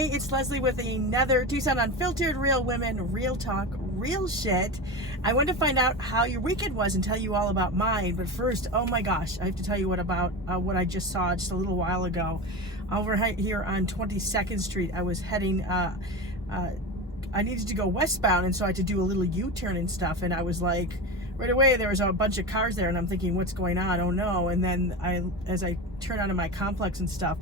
Hi, it's Leslie with another Tucson Unfiltered, real women, real talk, real shit. I wanted to find out how your weekend was and tell you all about mine. But first, oh my gosh, I have to tell you what I just saw just a little while ago. Over here on 22nd Street, I was heading, I needed to go westbound, and so I had to do a little U-turn and stuff, and I was like, right away there was a bunch of cars there, and I'm thinking, what's going on? Oh no. And then as I turned onto my complex and stuff,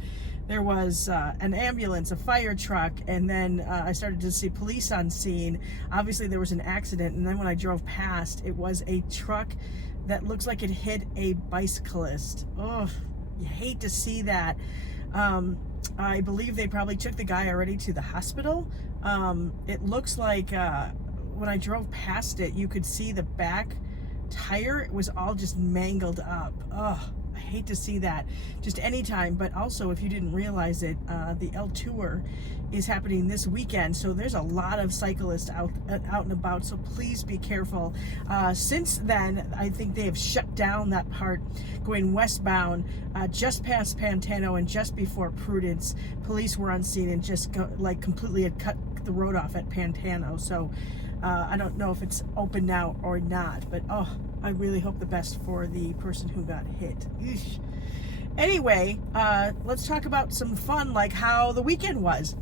there was an ambulance, a fire truck, and then I started to see police on scene. Obviously there was an accident, and then when I drove past, it was a truck that looks like it hit a bicyclist. Oh, you hate to see that. I believe they probably took the guy already to the hospital. It looks like when I drove past it, you could see the back tire. It was all just mangled up. Oh, I hate to see that just anytime. But also, if you didn't realize it, the L Tour is happening this weekend, so there's a lot of cyclists out and about, so please be careful. Since then, I think they have shut down that part going westbound, just past Pantano and just before Prudence. Police were on scene and just completely had cut the road off at Pantano. So I don't know if it's open now or not, but oh, I really hope the best for the person who got hit. Eesh. Anyway, let's talk about some fun, like how the weekend was.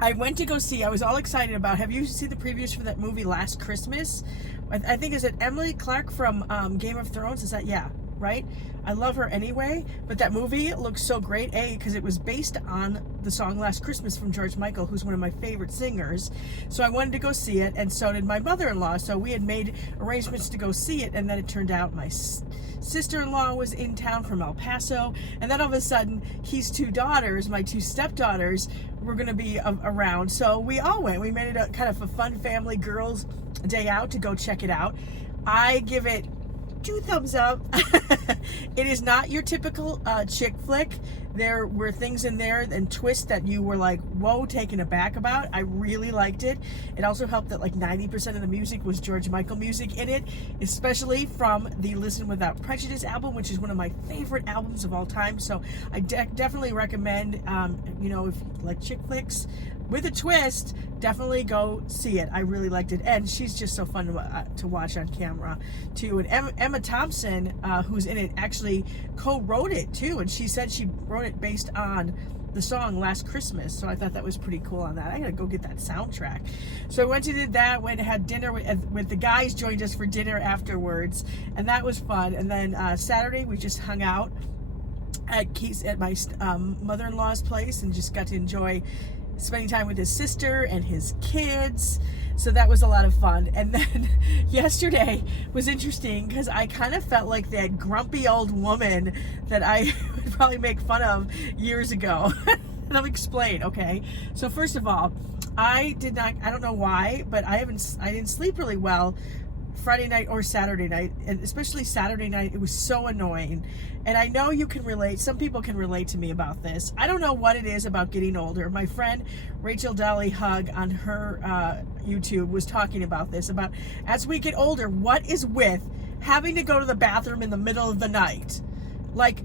I went to go see, I was all excited about, have you seen the previews for that movie Last Christmas? I think, is it Emily Clark from Game of Thrones? Is that, yeah, right? I love her anyway, but that movie looks so great, because it was based on the song Last Christmas from George Michael, who's one of my favorite singers. So I wanted to go see it, and so did my mother-in-law. So we had made arrangements to go see it, and then it turned out my sister-in-law was in town from El Paso, and then all of a sudden, his two daughters, my two stepdaughters, were going to be around. So we all went. We made it a kind of a fun family girls' day out to go check it out. I give it 2 thumbs up. It is not your typical chick flick. There were things in there and twists that you were like, whoa, taken aback about. I really liked it. It also helped that like 90% of the music was George Michael music in it, especially from the Listen Without Prejudice album, which is one of my favorite albums of all time. So I definitely recommend, if you like chick flicks with a twist, definitely go see it. I really liked it, and she's just so fun to watch on camera too. And Emma Thompson, who's in it, actually co-wrote it too, and she said she wrote it based on the song Last Christmas. So I thought that was pretty cool on that. I gotta go get that soundtrack. So I went to do that, went and had dinner with the guys, joined us for dinner afterwards, and that was fun. And then Saturday we just hung out at my mother-in-law's place and just got to enjoy spending time with his sister and his kids. So that was a lot of fun. And then yesterday was interesting because I kind of felt like that grumpy old woman that I would probably make fun of years ago. And I'll explain, okay? So first of all, I don't know why, but I didn't sleep really well Friday night or Saturday night, and especially Saturday night. It was so annoying. And I know you can relate, some people can relate to me about this. I don't know what it is about getting older. My friend Rachel Dolly Hug on her YouTube was talking about this, about as we get older, what is with having to go to the bathroom in the middle of the night, like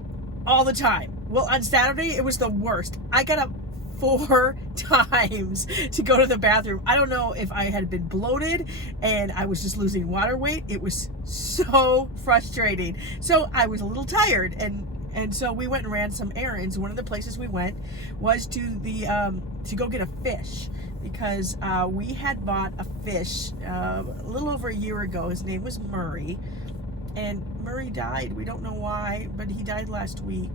all the time. Well, on Saturday it was the worst. I got up 4 times to go to the bathroom. I don't know if I had been bloated and I was just losing water weight. It was so frustrating. So I was a little tired, and so we went and ran some errands. One of the places we went was to go get a fish, because we had bought a fish a little over a year ago. His name was Murray, and Murray died. We don't know why, but he died last week.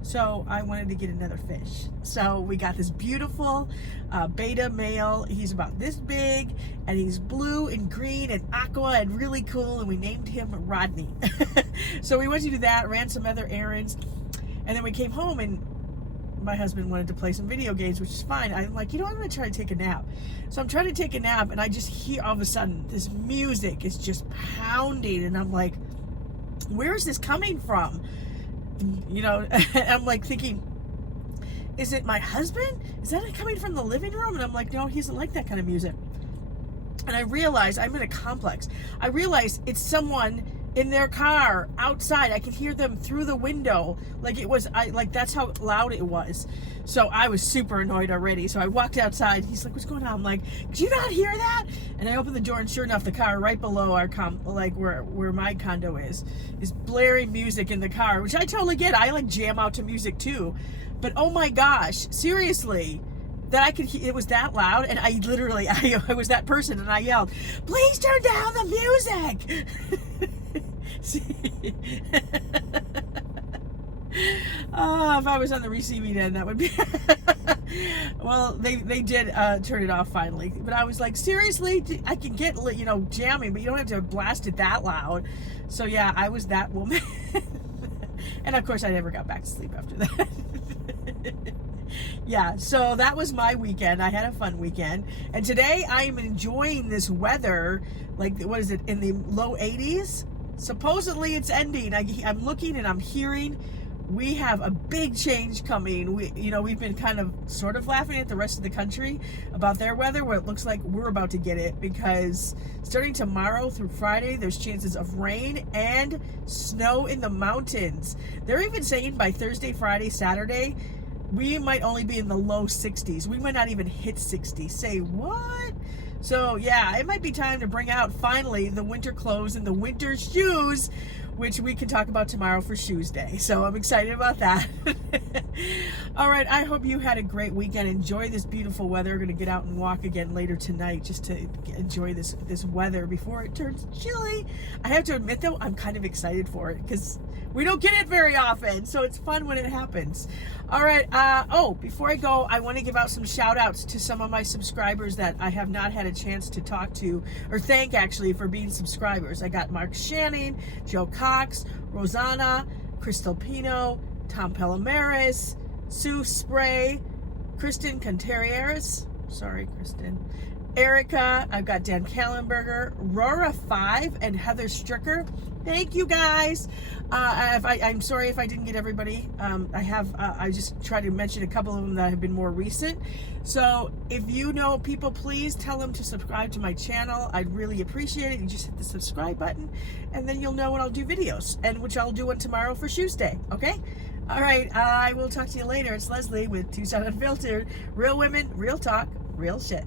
So I wanted to get another fish. So we got this beautiful beta male. He's about this big, and he's blue and green and aqua and really cool, and we named him Rodney. So we went to do that, ran some other errands, and then we came home, and my husband wanted to play some video games, which is fine. I'm like, I'm going to try to take a nap. So I'm trying to take a nap, and I just hear all of a sudden this music is just pounding, and I'm like, where is this coming from? I'm like thinking, is it my husband? Is that coming from the living room? And I'm like, no, he doesn't like that kind of music. And I realize I'm in a complex. I realize it's someone in their car outside. I could hear them through the window. Like it was, like that's how loud it was. So I was super annoyed already. So I walked outside. He's like, "What's going on?" I'm like, "Did you not hear that?" And I opened the door, and sure enough, the car right below our like where my condo is blaring music in the car, which I totally get. I like jam out to music too. But oh my gosh, seriously, that I could hear, it was that loud, and I literally, I was that person, and I yelled, "Please turn down the music!" Oh, if I was on the receiving end, that would be well, they did turn it off finally, but I was like, seriously, I can get, you know, jamming, but you don't have to blast it that loud. So yeah, I was that woman. And of course I never got back to sleep after that. Yeah, so that was my weekend. I had a fun weekend, and today I am enjoying this weather. Like, what is it, in the low 80s? Supposedly it's ending. I'm looking and I'm hearing we have a big change coming. We've been kind of sort of laughing at the rest of the country about their weather, where it looks like we're about to get it, because starting tomorrow through Friday, there's chances of rain and snow in the mountains. They're even saying by Thursday, Friday, Saturday, we might only be in the low 60s. We might not even hit 60. Say what? So yeah, it might be time to bring out finally the winter clothes and the winter shoes, which we can talk about tomorrow for Shoes Day. So I'm excited about that. All right, I hope you had a great weekend. Enjoy this beautiful weather. We're going to get out and walk again later tonight just to enjoy this weather before it turns chilly. I have to admit, though, I'm kind of excited for it because we don't get it very often, so it's fun when it happens. All right, before I go, I want to give out some shout outs to some of my subscribers that I have not had a chance to talk to, or thank actually, for being subscribers. I got Mark Shanning, Joe Cox, Rosanna, Crystal Pino, Tom Palomares, Sue Spray, Kristen Contreras, sorry Kristen, Erica, I've got Dan Kallenberger, Rora 5, and Heather Stricker. Thank you guys. I'm sorry if I didn't get everybody. I just try to mention a couple of them that have been more recent. So if you know people, please tell them to subscribe to my channel. I'd really appreciate it. You just hit the subscribe button, and then you'll know when I'll do videos, and which I'll do one tomorrow for Shoes Day. Okay? All right. I will talk to you later. It's Leslie with Tucson Unfiltered. Real women, real talk, real shit.